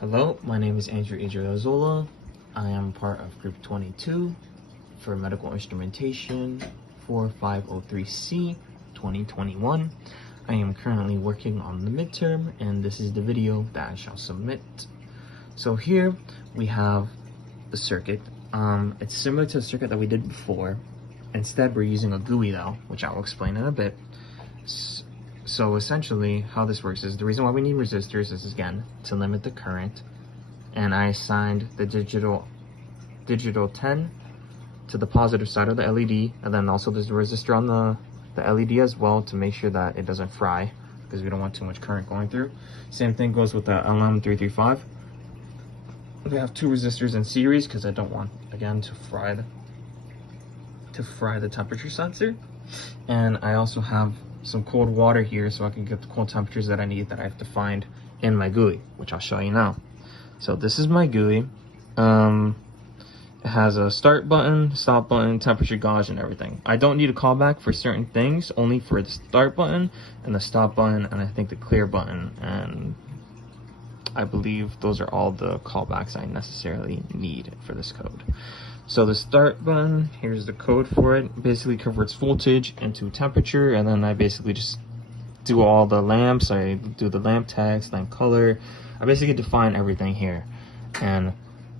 Hello, my name is Andrew Adriozola. I am part of Group 22 for Medical Instrumentation 4503C 2021. I am currently working on the midterm, and this is the video that I shall submit. So here we have the circuit. It's similar to the circuit that we did before. Instead, we're using a GUI though, which I'll explain in a bit. So essentially, how this works is the reason why we need resistors is, again, to limit the current. And I assigned the digital 10 to the positive side of the LED, and then also there's a resistor on the LED as well to make sure that it doesn't fry, because we don't want too much current going through. Same thing goes with the LM335. We have two resistors in series because I don't want, again, to fry the temperature sensor. And I also have some cold water here so I can get the cold temperatures that I need, that I have to find in my GUI, which I'll show you now. So this is my GUI. It has a start button, stop button, temperature gauge, and everything. I don't need a callback for certain things, only for the start button and the stop button, and I think the clear button, and I believe those are all the callbacks I necessarily need for this code. So the start button, here's the code for it. Basically converts voltage into temperature, and then I basically just do all the lamps. I do the lamp text, lamp color. I basically define everything here. And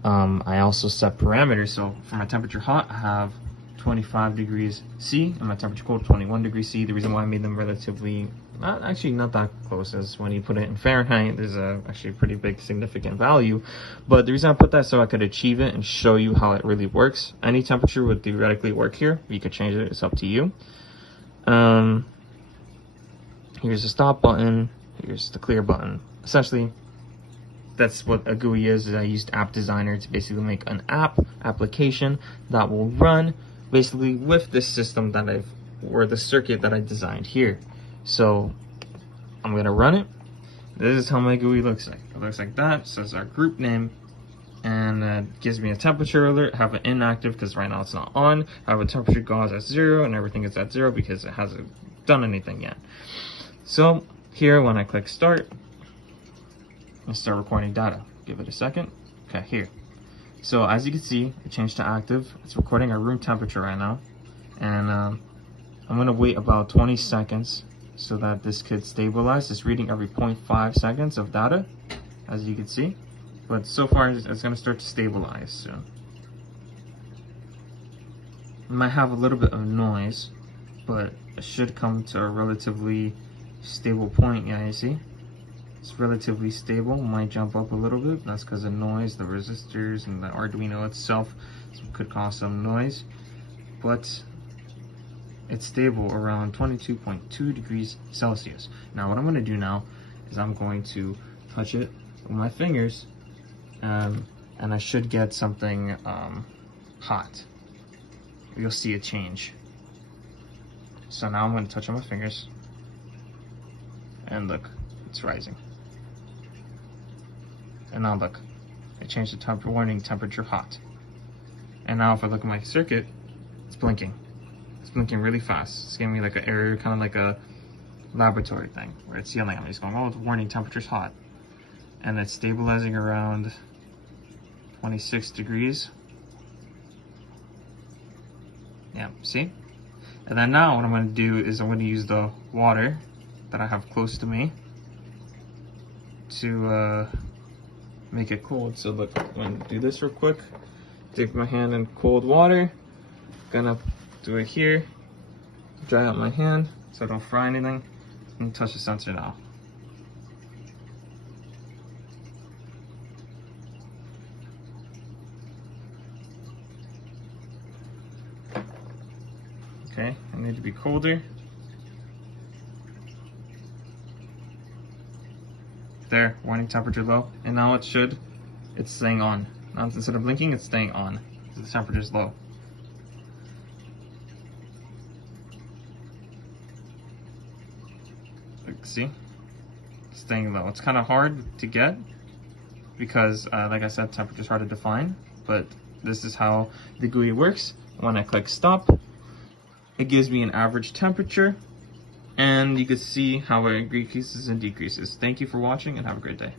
I also set parameters. So for my temperature hot, I have 25 degrees C, and my temperature cold, 21 degrees C. The reason why I made them relatively, not that close, as when you put it in Fahrenheit, there's actually a pretty big significant value. But the reason I put that so I could achieve it and show you how it really works. Any temperature would theoretically work here. You could change it, it's up to you. Here's the stop button, here's the clear button. Essentially, that's what a GUI is I used App Designer to basically make an application that will run basically with this system that or the circuit that I designed here. So I'm gonna run it. This is how my GUI looks like. It looks like that. Says our group name, and gives me a temperature alert. Have it inactive because right now it's not on. I have a temperature gauge at 0, and everything is at 0 because it hasn't done anything yet. So here, when I click start, I start recording data. Give it a second. Okay, here. So as you can see, it changed to active. It's recording our room temperature right now, and I'm gonna wait about 20 seconds so that this could stabilize. It's reading every 0.5 seconds of data, as you can see. But so far, it's gonna start to stabilize soon. It might have a little bit of noise, but it should come to a relatively stable point. Yeah, you see? It's relatively stable. Might jump up a little bit. That's because of noise, the resistors, and the Arduino itself could cause some noise. But it's stable around 22.2 degrees Celsius. Now what I'm going to do now is I'm going to touch it with my fingers, and I should get something hot. You'll see a change. So now I'm going to touch on my fingers, and look, it's rising. And now look, I changed the temperature warning, temperature hot. And now if I look at my circuit, it's blinking. It's blinking really fast. It's giving me like an error, kind of like a laboratory thing, where it's yelling at me. It's going, oh, the warning, temperature's hot. And it's stabilizing around 26 degrees. Yeah, see? And then now what I'm going to do is I'm going to use the water that I have close to me to make it cold. So look, I'm going to do this real quick. Dip my hand in cold water. Gonna do it here. Dry out my hand so I don't fry anything. And touch the sensor now. Okay, I need to be colder. There, warning temperature low, and now it's staying on. Now instead of blinking, it's staying on. So the temperature is low. Look, see? It's staying low. It's kind of hard to get because, like I said, temperature is hard to define, but this is how the GUI works. When I click stop, it gives me an average temperature, and you can see how it increases and decreases. Thank you for watching, and have a great day.